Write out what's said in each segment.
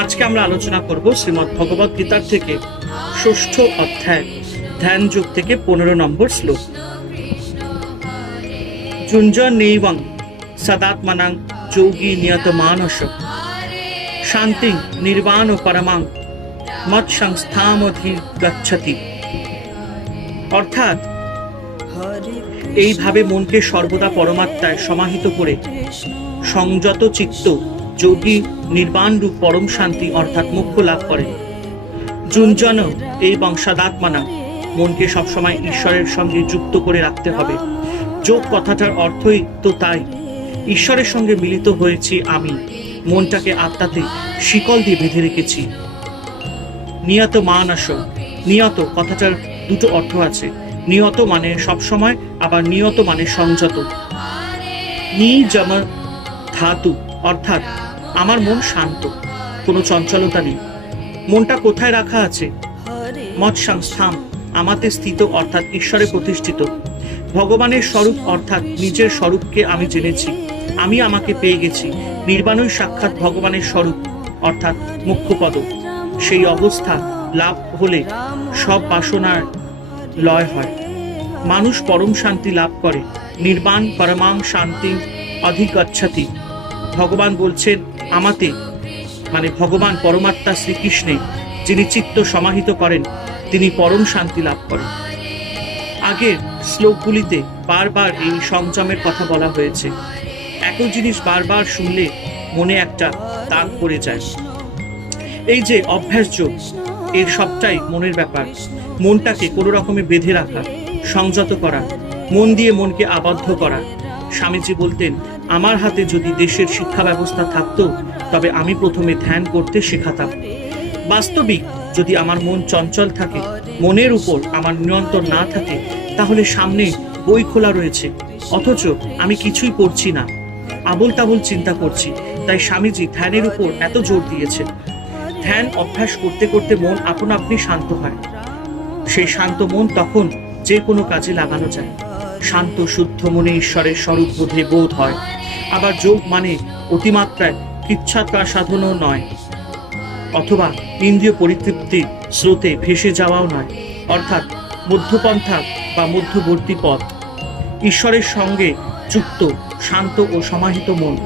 আজকে আমরা আলোচনা করব শ্রীমৎ ভগবত গীতার থেকে ষষ্ঠ অধ্যায় ধ্যান যুগ থেকে পনেরো নম্বর শ্লোক। যুঞ্জ নৈবং সদাত্মনাং যোগী নিয়ত মানস শান্তি নির্বাণ ও পরমাং মত সংস্থামধি গচ্ছতি। অর্থাৎ এইভাবে মনকে সর্বদা পরমাত্মায় সমাহিত করে সংযত চিত্ত যোগী নির্বাণ রূপ পরম শান্তি অর্থাৎ মোক্ষ লাভ করেন। জুঞ্জন এই বংশাদাত্মানা। মনকে সবসময় ঈশ্বরের সঙ্গে যুক্ত করে রাখতে হবে। যোগ কথাটার অর্থই তো তাই। ঈশ্বরের সঙ্গে মিলিত হয়েছি আমি। মনটাকে আত্মাতে শিকল দিয়ে বেঁধে রেখেছি। নিয়ত মানাস নিয়ত কথাটার দুটো অর্থ আছে। নিয়ত মানে সবসময়, আবার নিয়ত মানে সংযত। নি জম ধাতু, অর্থাৎ আমার মন শান্ত, কোনো চঞ্চলতা নেই। মনটা কোথায় রাখা আছে? মৎ সংস্থাম আমাতে স্থিত, অর্থাৎ ঈশ্বরে প্রতিষ্ঠিত। ভগবানের স্বরূপ, অর্থাৎ নিজের স্বরূপকে আমি জেনেছি। আমি আমাকে পেয়ে গেছি। নির্বাণই সাক্ষাৎ ভগবানের স্বরূপ, অর্থাৎ মুখ্যপদ। সেই অবস্থা লাভ হলে সব বাসনার লয় হয়। মানুষ পরম শান্তি লাভ করে। নির্বাণ, পরমাং শান্তি অধিগচ্ছতি। ভগবান বলছেন আমাতে মানে ভগবান পরমাত্মা শ্রীকৃষ্ণে, যিনি চিত্ত সমাহিত করেন, তিনি পরম শান্তি লাভ করেন। আগের শ্লোকগুলিতে বারবার এই সংযমের কথা বলা হয়েছে। একই জিনিস বারবার শুনলে মনে একটা দাগ পড়ে যায়। এই যে অভ্যাস যোগ, এর সবটাই মনের ব্যাপার। মনটাকে কোনো রকমে বেঁধে রাখা, সংযত করা, মন দিয়ে মনকে আবদ্ধ করা। স্বামীজি বলতেন আমার হাতে যদি দেশের শিক্ষা ব্যবস্থা থাকতো, তবে আমি প্রথমে ধ্যান করতে শেখাতাম। বাস্তবিক যদি আমার মন চঞ্চল থাকে, মনের উপর আমার নিয়ন্ত্রণ না থাকে, তাহলে সামনে বই খোলা রয়েছে। অথচ আমি কিছুই পড়ছি না। আবল তাবল চিন্তা করছি, তাই স্বামীজি ধ্যানের উপর এত জোর দিয়েছেন। ধ্যান অভ্যাস করতে করতে মন আপন আপনি শান্ত হয়। সেই শান্ত মন তখন যে কোনো কাজে লাগানো যায়। শান্ত, শুদ্ধ মনে ঈশ্বরের স্বরূপ বোধে বোধ হয়। আবার যোগ মানে অতিমাত্রায় কিচ্ছাকার সাধনও নয়। অথবা ইন্দ্রিয় পরিতৃপ্তি স্রোতে ভেসে যাওয়াও নয়। অর্থাৎ মধ্যপন্থা বা মধ্যবর্তী পথ। ঈশ্বরের সঙ্গে যুক্ত, শান্ত ও সমাহিত মন।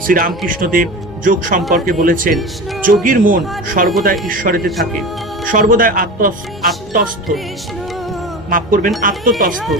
শ্রীরামকৃষ্ণদেব যোগ সম্পর্কে বলেছেন, যোগীর মন সর্বদাই ঈশ্বরেতে থাকে। সর্বদাই আত্ম আত্মস্থ। মাফ করবেন, আত্মতস্থ।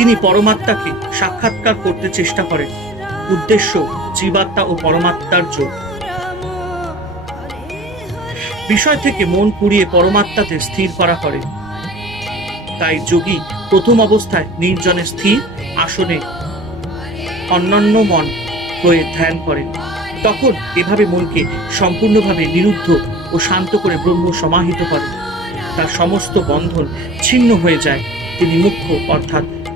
তিনি পরমাত্মাকে সাক্ষাৎকার করতে চেষ্টা করেন। উদ্দেশ্য জীবাত্মা ও পরমাত্মার যোগ। বিষয় থেকে মন কুড়িয়ে পরমাত্মাতে স্থির করা করে। তাই যোগী প্রথম অবস্থায় নির্জনে স্থির, আসনে অন্যান্য মন হয়ে ধ্যান করেন। তখন এভাবে মনকে সম্পূর্ণভাবে নিরুদ্ধ ও শান্ত করে ব্রহ্ম সমাহিত করেন। তার সমস্ত বন্ধন ছিন্ন হয়ে যায়। তিনি মুখ্য অর্থাৎ